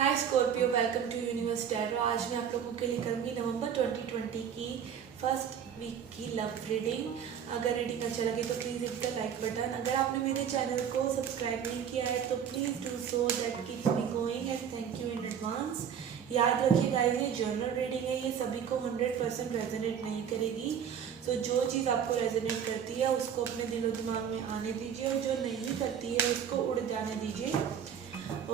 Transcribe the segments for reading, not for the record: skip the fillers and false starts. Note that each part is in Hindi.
Hi Scorpio, welcome to universe tarot. आज मैं आप लोगों के लिए करूँगी नवंबर 2020 की फर्स्ट वीक की लव रीडिंग। अगर रीडिंग अच्छा लगे तो please hit the like button. अगर आपने मेरे चैनल को सब्सक्राइब नहीं किया है तो please do so, that keeps me going and thank you in advance. याद रखिए गाइस, ये जर्नल रीडिंग है, ये सभी को 100% रेजोनेट नहीं करेगी। सो जो चीज़ आपको रेजोनेट करती है उसको अपने दिलो दिमाग में आने दीजिए और जो नहीं करती है उसको उड़ जाने दीजिए।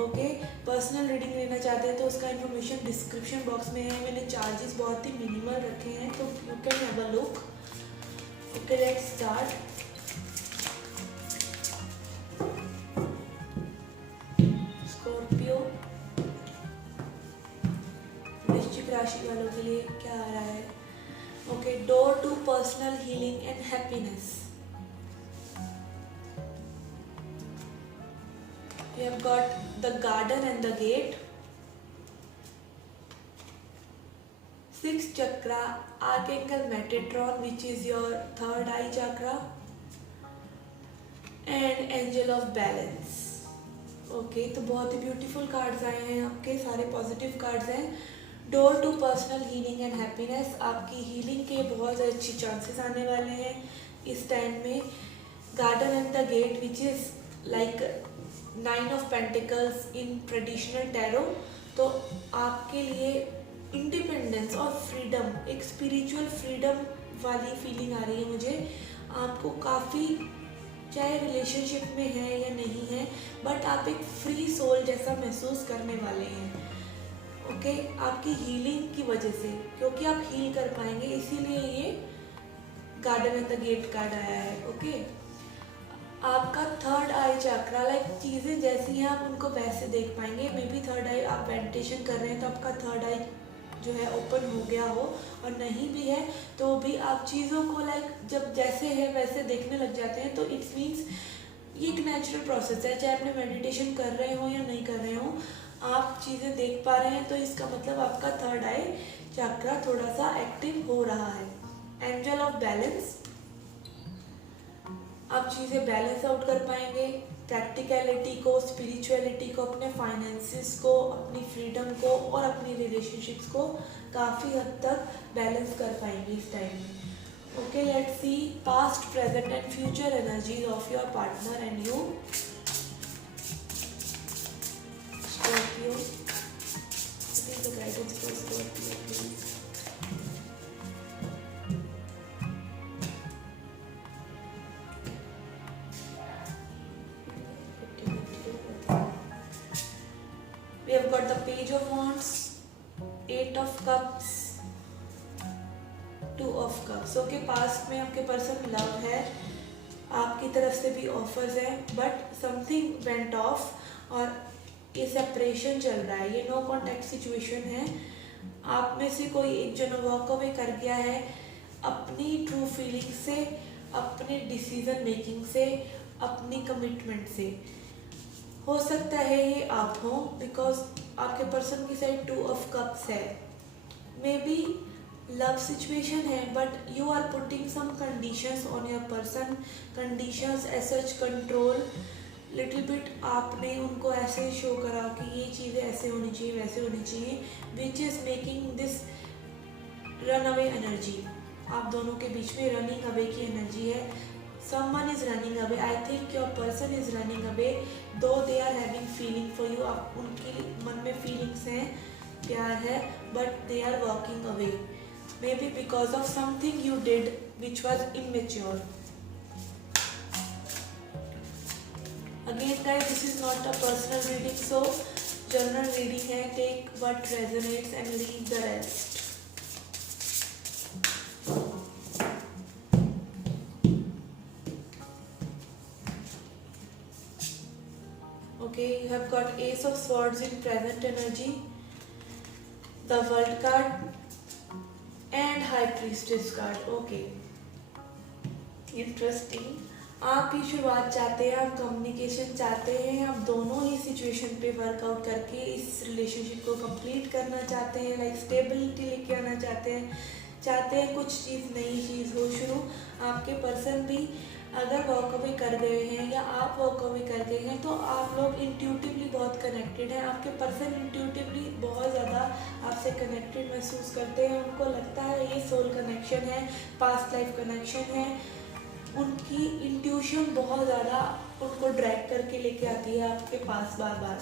ओके, पर्सनल रीडिंग लेना चाहते हैं तो उसका इन्फॉर्मेशन डिस्क्रिप्शन बॉक्स में है। मैंने चार्जेस बहुत ही मिनिमल रखे हैं, तो you can have a look. Okay, let's start. Scorpio, वृश्चिक राशि वालों के लिए क्या आ रहा है? Okay, door to personal healing and happiness. You have got the garden and the gate. Sixth chakra, Archangel Metatron, which is your third eye chakra, and Angel of Balance. Okay, तो बहुत ही ब्यूटीफुल कार्ड्स आए हैं आपके, सारे पॉजिटिव कार्ड्स हैं। Door to personal healing and happiness, आपकी हीलिंग के बहुत अच्छी चांसेस आने वाले हैं इस टाइम में। Garden and the gate, which is like 9 of pentacles in traditional tarot. तो आपके लिए इंडिपेंडेंस और फ्रीडम, एक स्पिरिचुअल फ्रीडम वाली फीलिंग आ रही है मुझे। आपको काफ़ी, चाहे रिलेशनशिप में है या नहीं है, बट आप एक फ्री सोल जैसा महसूस करने वाले हैं। ओके, आपकी हीलिंग की वजह से, क्योंकि आप हील कर पाएंगे, इसीलिए ये garden and the gate card आया है। ओके, आपका थर्ड आई चक्रा, लाइक चीज़ें जैसी हैं आप उनको वैसे देख पाएंगे। मे बी थर्ड आई आप मेडिटेशन कर रहे हैं तो आपका थर्ड आई जो है ओपन हो गया हो, और नहीं भी है तो भी आप चीज़ों को लाइक जब जैसे है वैसे देखने लग जाते हैं। तो इट्स मीन्स ये एक नेचुरल प्रोसेस है, चाहे आपने मेडिटेशन कर रहे हो या नहीं कर रहे हो, आप चीज़ें देख पा रहे हैं तो इसका मतलब आपका थर्ड आई चक्रा थोड़ा सा एक्टिव हो रहा है। एंजल ऑफ बैलेंस, आप चीज़ें बैलेंस आउट कर पाएंगे, प्रैक्टिकलिटी को, स्पिरिचुअलिटी को, अपने फाइनेंसिस को, अपनी फ्रीडम को और अपनी रिलेशनशिप्स को काफ़ी हद तक बैलेंस कर पाएंगे इस टाइम में। Okay, let's C past, present and future energies of your partner and you. Scorpio, the guidance for Scorpio please. We have got the Page of Wands, 8 of Cups, 2 of Cups. Okay, past में आपके पर्सन लव है, आपकी तरफ से भी ऑफर्स हैं, बट समथिंग वेंट ऑफ और ये सेपरेशन चल रहा है, ये नो कॉन्टैक्ट सिचुएशन है। आप में से कोई एक जन वॉक अवे कर गया है अपनी ट्रू फीलिंग से, अपने डिसीजन मेकिंग से, अपनी कमिटमेंट से। हो सकता है ये आप हो, बिकॉज आपके पर्सन की साइड 2 ऑफ कप्स है। मे बी लव सिचुएशन है, but you are putting some conditions on your person, conditions as such control little bit. आपने उनको ऐसे शो करा कि ये चीज़ें ऐसे होनी चाहिए, वैसे होनी चाहिए, which is making this run away energy. आप दोनों के बीच में रनिंग अवे की एनर्जी है। Someone is running away. I think your person is running away, though they are having feeling for you. आप उनके मन में feelings हैं, प्यार है, but they are walking away. Maybe because of something you did which was immature. Again guys, this is not a personal reading, so general reading है, take what resonates and leave the rest. Okay, you have got Ace of Swords in present energy, the World card and High Priestess card. Okay, interesting. आप ही शुरुआत चाहते हैं, आप कम्युनिकेशन चाहते हैं, आप दोनों ही सिचुएशन पे वर्कआउट करके इस रिलेशनशिप को कंप्लीट करना चाहते हैं, लाइक स्टेबिलिटी लेके आना चाहते हैं कुछ चीज़, नई चीज़ हो शुरू। आपके पर्सन भी अगर वॉक अवे कर गए हैं या आप वॉक अवे कर गए हैं तो आप लोग इंट्यूटिवली बहुत कनेक्टेड हैं, आपके पर्सन इंट्यूटिवली बहुत ज़्यादा आपसे कनेक्टेड महसूस करते हैं, उनको लगता है ये सोल कनेक्शन है, पास्ट लाइफ कनेक्शन है, उनकी इंट्यूशन बहुत ज़्यादा उनको ड्रैग करके लेके आती है आपके पास बार बार।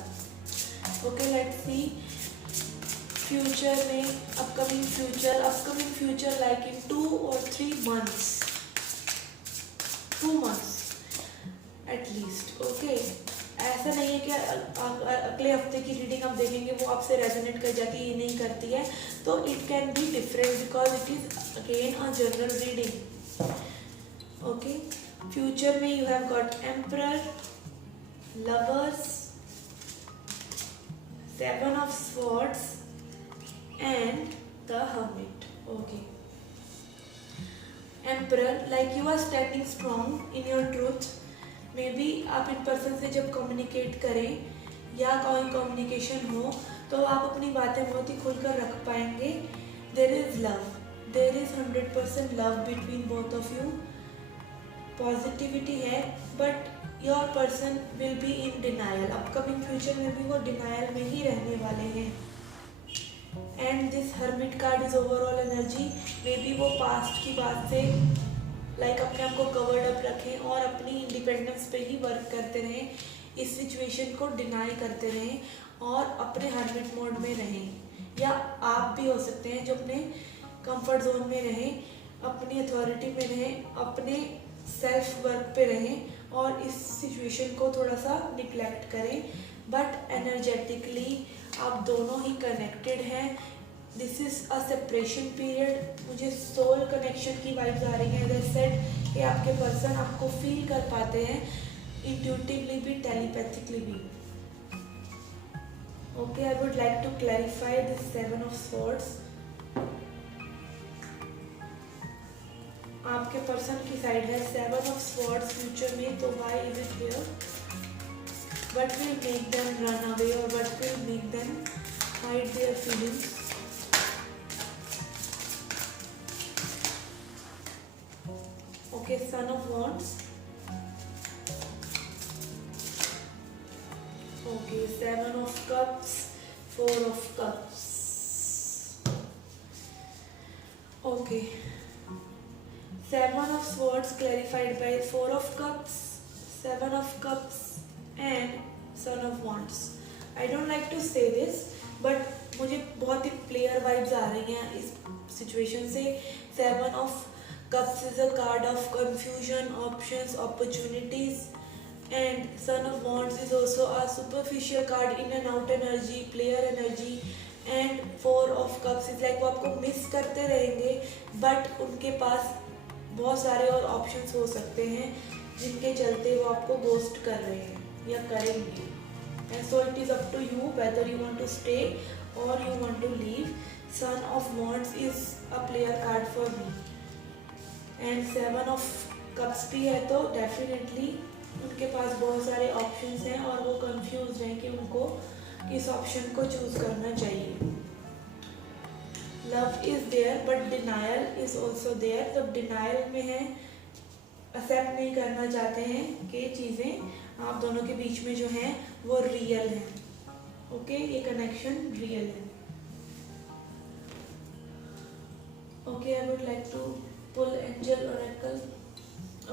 ओके, लेट्स सी फ्यूचर में, upcoming future like in 2 or 3 months, 2 months at least. Okay, ऐसा नहीं है कि अगले हफ्ते की रीडिंग आप देखेंगे वो आपसे रेजोनेट कर जाती है, ये नहीं करती है, तो it can be different because it is again a general reading. Okay, future में you have got emperor, lovers, 7 of swords and the hermit. Okay, emperor, like you are standing strong in your truth. May be आप इन पर्सन से जब कम्युनिकेट करें या कोई कम्युनिकेशन हो तो आप अपनी बातें बहुत ही खुलकर रख पाएंगे। There is love, there is 100% love between both of you, positivity है, but your person will be in denial. Upcoming future में भी वो डिनायल में ही रहने वाले हैं। And this hermit card is overall energy, maybe वो पास्ट की बात से लाइक अपने आप को कवर्ड अप रखें और अपनी इंडिपेंडेंस पे ही वर्क करते रहें, इस सिचुएशन को डिनाई करते रहें और अपने हर्मिट मोड में रहें। या आप भी हो सकते हैं जो अपने कंफर्ट जोन में रहें, अपनी अथॉरिटी में रहें, अपने सेल्फ वर्क पे रहें और इस सिचुएशन को थोड़ा सा निगलेक्ट करें, बट एनर्जेटिकली आप दोनों ही कनेक्टेड हैं। This is a separation period. मुझे सोल कनेक्शन की वाइब्स आ रही हैं, एज आई सेड कि आपके पर्सन आपको फील कर पाते हैं, इंट्यूटिवली भी, टेलीपैथिकली भी। Okay, I would like to clarify this 7 of swords। आपके पर्सन की साइड है 7 of swords फ्यूचर में, तो why is it here? What will make them run away और what will make them hide their feelings? Okay, Son of Wands. Okay, 7 of Cups, 4 of Cups. Okay, 7 of Swords clarified by 4 of Cups, 7 of Cups and Son of Wands. I don't like to say this, but मुझे बहुत ही प्लेयर वाइब्स आ रही हैं इस सिचुएशन से। 7 of Cups is a card of confusion, options, opportunities, and Son of Wands is also a superficial card, in and out energy, player energy, and 4 of Cups is like वो आपको मिस करते रहेंगे, बट उनके पास बहुत सारे और ऑप्शंस हो सकते हैं जिनके चलते वो आपको गोस्ट कर रहे हैं या करेंगे। And so it is up to you whether you want to stay or you want to leave. Son of Wands is a player card for me. And 7 of Cups भी है, तो डेफिनेटली उनके पास बहुत सारे ऑप्शंस हैं और वो कंफ्यूज हैं कि उनको किस ऑप्शन को चूज करना चाहिए। Love is there but denial is also there. जब डिनायल में है, एक्सेप्ट नहीं करना चाहते हैं कि चीज़ें आप दोनों के बीच में जो हैं वो रियल हैं। ओके, ये कनेक्शन रियल है। Okay, I would like to pull angel oracle.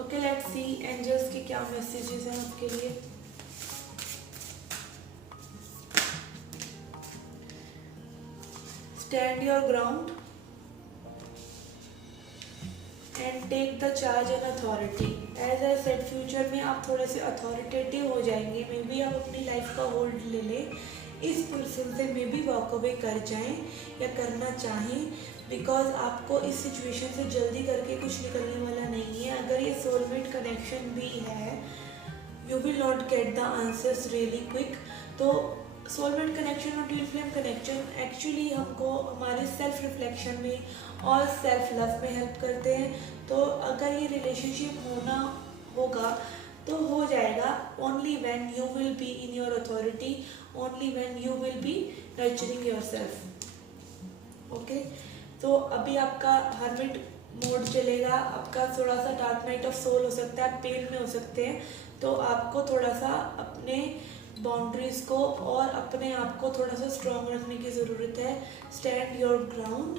Okay, let's see angels के क्या मैसेजेस हैं आपके लिए। Stand your ground and take the charge and authority. As I said, future में आप थोड़े से अथॉरिटेटिव हो जाएंगे, मे बी आप अपनी लाइफ का होल्ड ले लें, इस पर्सन से मे बी वॉक अवे कर जाएं या करना चाहें, बिकॉज आपको इस सिचुएशन से जल्दी करके कुछ निकलने वाला नहीं है। अगर ये सोलमेट कनेक्शन भी है, you will not get the answers really quick. तो सोलमेट कनेक्शन और ट्विन फ्लेम कनेक्शन एक्चुअली हमको हमारे सेल्फ रिफ्लेक्शन में और सेल्फ लव में हेल्प करते हैं। तो अगर ये रिलेशनशिप होना होगा तो हो जाएगा only when you will be in your authority, only when you will be nurturing your self. Okay, तो अभी आपका हर्मिट मोड चलेगा, आपका थोड़ा सा डार्क नाइट ऑफ सोल हो सकता है, आप पेन में हो सकते हैं, तो आपको थोड़ा सा अपने बाउंड्रीज़ को और अपने आप को थोड़ा सा स्ट्रॉन्ग रखने की ज़रूरत है। Stand your ground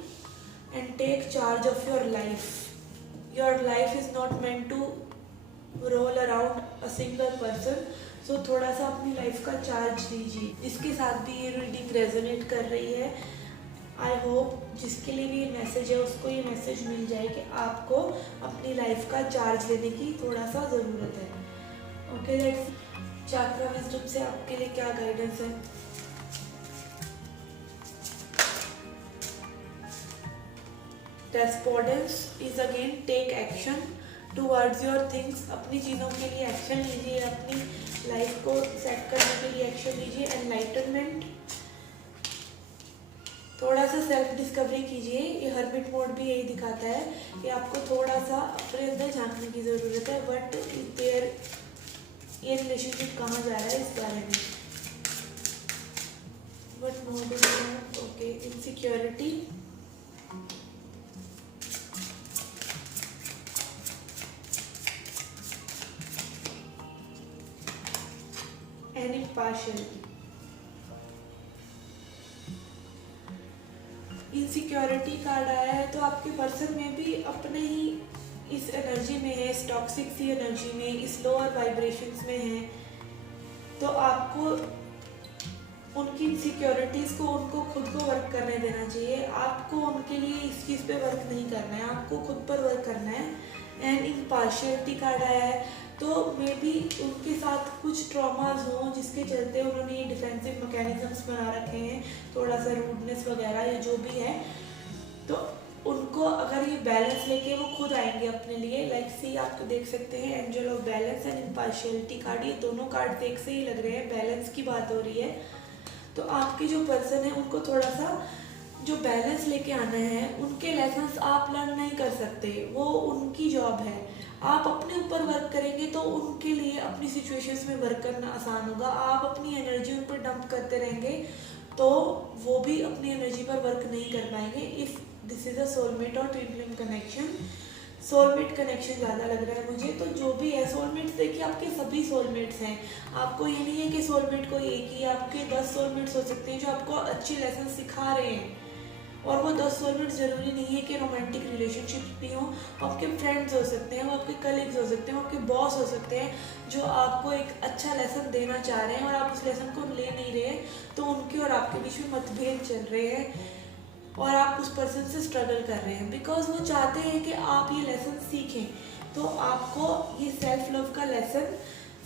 and take charge of your life. Your life is not meant to roll around a single person, so थोड़ा सा अपनी लाइफ का चार्ज लीजिए। जिसके साथ भी ये रीडिंग रेजोनेट कर रही है, आई होप जिसके लिए भी ये मैसेज है उसको ये मैसेज मिल जाए कि आपको अपनी लाइफ का चार्ज लेने की थोड़ा सा ज़रूरत है। ओके, लेट्स चाक्रा विजडम से आपके लिए क्या गाइडेंस है। Response is again take action towards your things. अपनी चीज़ों के लिए एक्शन लीजिए, अपनी लाइफ को सेट करने के लिए एक्शन लीजिए। एनलाइटनमेंट, थोड़ा सा सेल्फ डिस्कवरी कीजिए। ये हर्मिट मोड भी यही दिखाता है कि आपको थोड़ा सा अपने अंदर झांकने की ज़रूरत है। बट देयर ये रिलेशनशिप कहाँ जा रहा है इस बारे में। But mode okay, insecurity, and impartiality. Insecurity card आया है तो आपके पर्सन में भी अपने ही इस एनर्जी में है, इस टॉक्सिक सी एनर्जी में, इस लोअर वाइब्रेशंस में है। तो आपको उनकी इनसिक्योरिटीज़ को, उनको खुद को वर्क करने देना चाहिए। आपको उनके लिए इस चीज़ पे वर्क नहीं करना है, आपको खुद पर वर्क करना है। एंड इम्पार्शियलिटी कार्ड आया है तो मे बी उनके साथ कुछ ट्रॉमाज हों जिसके चलते उन्होंने ये डिफेंसिव मैकेनिज्म्स बना रखे हैं, थोड़ा सा रूडनेस वगैरह, ये जो भी है। तो उनको अगर ये बैलेंस लेके वो खुद आएंगे अपने लिए। लाइक सी आप देख सकते हैं angel of balance and impartiality card, ये दोनों कार्ड देख से ही लग रहे हैं बैलेंस की बात हो रही है। तो आपके जो पर्सन है उनको थोड़ा सा जो बैलेंस लेके आना है, उनके लेसन्स आप लर्न नहीं कर सकते, वो उनकी जॉब है। आप अपने ऊपर वर्क करेंगे तो उनके लिए अपनी सिचुएशंस में वर्क करना आसान होगा। आप अपनी एनर्जी उन पर डंप करते रहेंगे तो वो भी अपनी एनर्जी पर वर्क नहीं कर पाएंगे। If this is a soulmate और twin flame connection, soulmate connection ज़्यादा लग रहा है मुझे। तो जो भी है सोलमेट्स, देखिए आपके सभी सोलमेट्स हैं। आपको ये नहीं है कि सोलमेट कोई एक ही, आपके 10 सोलमेट्स हो सकते हैं जो आपको अच्छी लेसन सिखा रहे हैं। और वो 10 सोलमेट्स ज़रूरी नहीं है कि रोमांटिक रिलेशनशिप भी हों, आपके फ्रेंड्स हो सकते हैं, वो आपके कलीग्स हो सकते हैं, वो आपके बॉस हो सकते हैं जो आपको एक अच्छा लेसन देना चाह रहे हैं और आप उस लेसन को ले नहीं रहे, तो उनके और आपके बीच में मतभेद चल रहे हैं और आप उस पर्सन से स्ट्रगल कर रहे हैं बिकॉज वो चाहते हैं कि आप ये लेसन सीखें। तो आपको ये सेल्फ लव का लेसन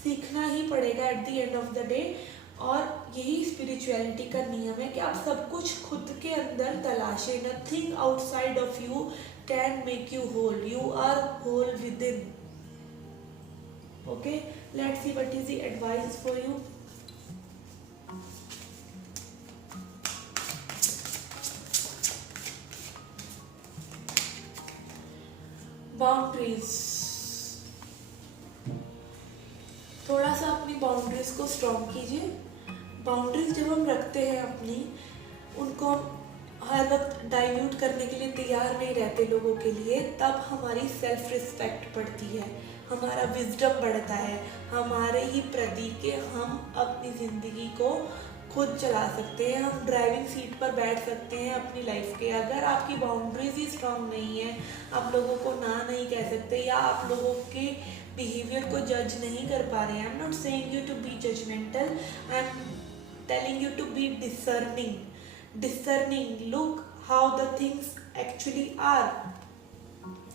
सीखना ही पड़ेगा at the end of the day. और यही स्पिरिचुअलिटी का नियम है कि आप सब कुछ खुद के अंदर तलाशें। Nothing outside of you can make you whole, you are whole within. Okay, let's see what is the advice for you. Boundaries, थोड़ा सा अपनी बाउंड्रीज को स्ट्रॉन्ग कीजिए। बाउंड्रीज जब हम रखते हैं अपनी, उनको हर वक्त डाइल्यूट करने के लिए तैयार नहीं रहते लोगों के लिए, तब हमारी सेल्फ रिस्पेक्ट बढ़ती है, हमारा विजडम बढ़ता है, हमारे ही प्रति के हम अपनी ज़िंदगी को खुद चला सकते हैं, हम ड्राइविंग सीट पर बैठ सकते हैं अपनी लाइफ के। अगर आपकी बाउंड्रीज ही स्ट्रांग नहीं है, आप लोगों को ना नहीं कह सकते या आप लोगों के बिहेवियर को जज नहीं कर पा रहे हैं। I am not saying you to be judgmental, I am telling you to be discerning, look how the things actually are.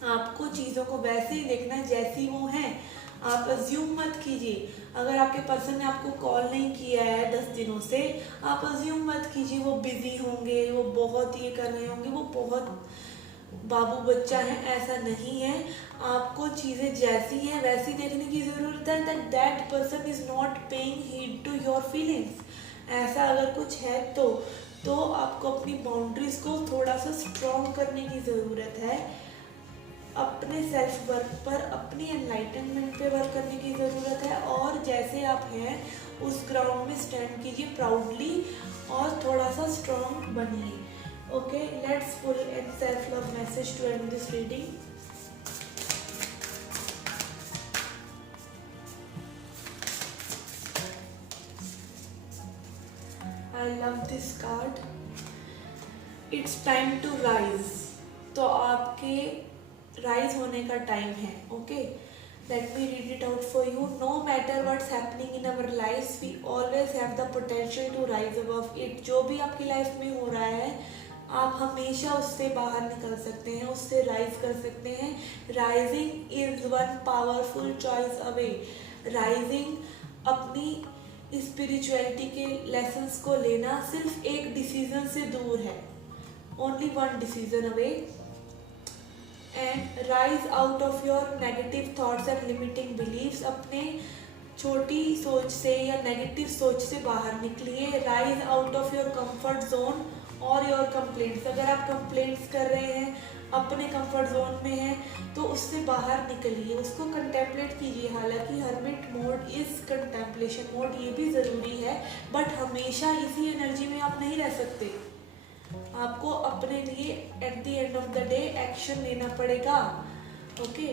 आपको चीज़ों को वैसे ही देखना है जैसी वो हैं, आप अज्यूम मत कीजिए। अगर आपके पर्सन ने आपको कॉल नहीं किया है 10 दिनों से, आप अज्यूम मत कीजिए वो बिजी होंगे, वो बहुत ये कर रहे होंगे, वो बहुत बाबू बच्चा है। ऐसा नहीं है, आपको चीज़ें जैसी हैं वैसी देखने की ज़रूरत है। That person is not paying heed to your feelings. ऐसा अगर कुछ है तो आपको अपनी बाउंड्रीज को थोड़ा सा स्ट्रॉन्ग करने की ज़रूरत है। अपने सेल्फ वर्क पर, अपनी एनलाइटनमेंट पे वर्क करने की ज़रूरत है। और जैसे आप हैं उस ग्राउंड में स्टैंड कीजिए प्राउडली और थोड़ा सा स्ट्रॉन्ग बनिए। Okay, let's pull a self-love message to end this reading. I love this card. It's time to rise. तो आपके राइज होने का टाइम है. Okay, let me read it out for you. No matter what's happening in our lives, we always have the potential to rise above it. जो भी आपकी लाइफ में हो रहा है, आप हमेशा उससे बाहर निकल सकते हैं, उससे राइज कर सकते हैं. Rising is one powerful choice away. Rising अपनी स्पिरिचुअलिटी के लेसन्स को लेना सिर्फ एक डिसीजन से दूर है. Only one decision away. And rise out of your negative thoughts and limiting believes. अपने छोटी सोच से या नेगेटिव सोच से बाहर निकलिए. Rise out of your comfort zone और योर कंप्लेंट्स. अगर आप कंप्लेंट्स कर रहे हैं, अपने कंफर्ट जोन में हैं, तो उससे बाहर निकलिए, उसको कंटेम्पलेट कीजिए. हालांकि hermit mode is contemplation mode, ये भी ज़रूरी है, बट हमेशा इसी एनर्जी में आप नहीं रह सकते. आपको अपने लिए at the end of the day action लेना पड़ेगा. Okay,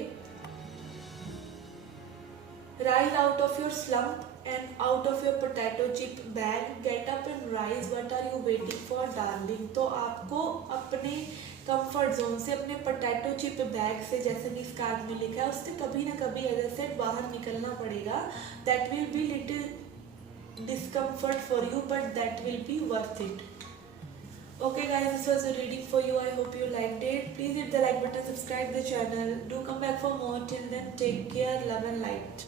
rise out of your slump and out of your potato chip bag. Get up and rise. What are you waiting for, darling? तो आपको अपने कंफर्ट जोन से, अपने पोटैटो चिप बैग से, जैसे कि इस कार्ड में लिखा है, उससे कभी ना कभी एज से बाहर निकलना पड़ेगा. That will be little discomfort for you, but that will be worth it. Okay guys, this was a reading for you. I hope you liked it. Please hit the like button, subscribe the channel. Do come back for more. Till then, take care, love and light.